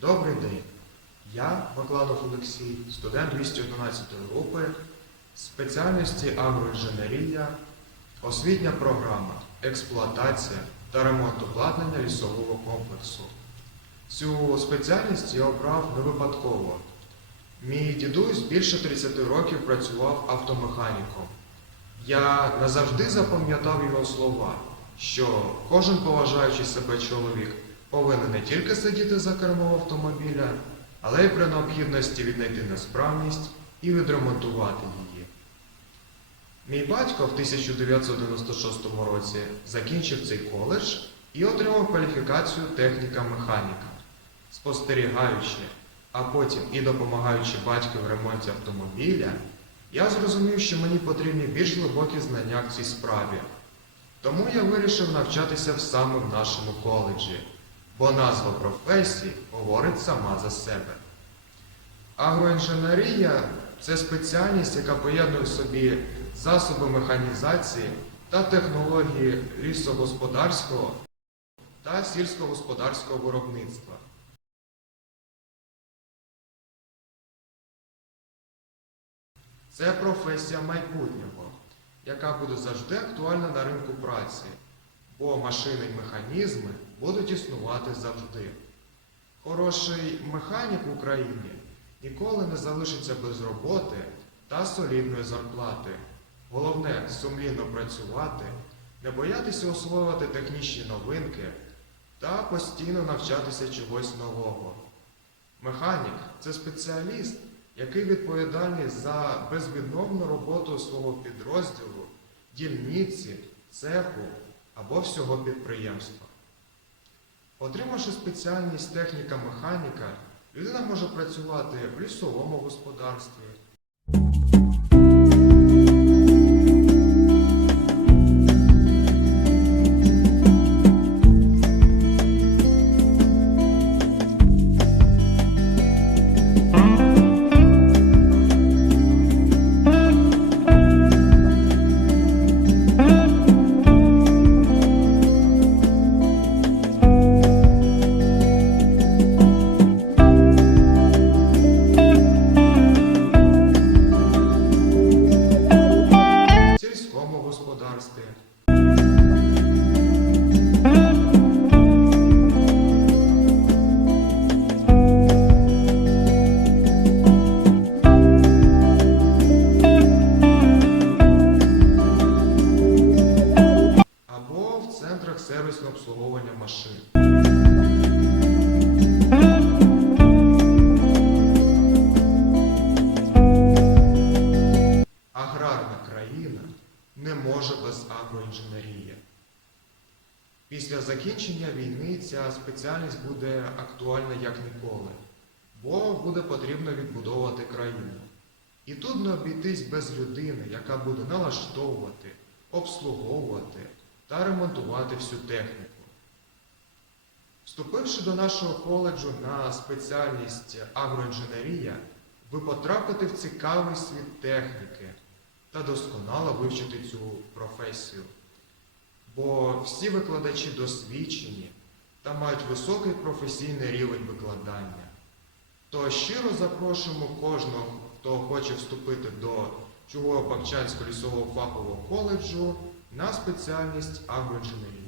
Добрий день. Я Бакланов Олексій, студент 211 групи спеціальності агроінженерія, освітня програма, експлуатація та ремонт обладнання лісового комплексу. Цю спеціальність я обрав не випадково. Мій дідусь більше 30 років працював автомеханіком. Я назавжди запам'ятав його слова, що кожен поважаючий себе чоловік повинен не тільки сидіти за кермом автомобіля, але й при необхідності віднайти несправність і відремонтувати її. Мій батько в 1996 році закінчив цей коледж і отримав кваліфікацію техніка-механіка, спостерігаючи, а потім і допомагаючи батьку в ремонті автомобіля, я зрозумів, що мені потрібні більш глибокі знання в цій справі. Тому я вирішив навчатися саме в нашому коледжі, бо назва професії говорить сама за себе. Агроінженерія це спеціальність, яка поєднує в собі засоби механізації та технології лісогосподарського та сільськогосподарського виробництва. Це професія майбутнього, яка буде завжди актуальна на ринку праці, бо машини й механізми будуть існувати завжди. Хороший механік в Україні ніколи не залишиться без роботи та солідної зарплати. Головне сумлінно працювати, не боятися освоювати технічні новинки та постійно навчатися чогось нового. Механік це спеціаліст, який відповідальний за безвідмовну роботу свого підрозділу, дільниці, цеху або всього підприємства. Отримавши спеціальність техніка-механіка, людина може працювати в лісовому господарстві, господарстві. Або в центрах сервісного обслуговування машин. Не може без агроінженерії. Після закінчення війни ця спеціальність буде актуальна як ніколи, бо буде потрібно відбудовувати країну. І тут не обійтись без людини, яка буде налаштовувати, обслуговувати та ремонтувати всю техніку. Вступивши до нашого коледжу на спеціальність агроінженерія, ви потрапите в цікавий світ техніки та досконало вивчити цю професію. Бо всі викладачі досвідчені та мають високий професійний рівень викладання. То щиро запрошуємо кожного, хто хоче вступити до чугово бакчанського лісового фахового коледжу на спеціальність агроінженерії.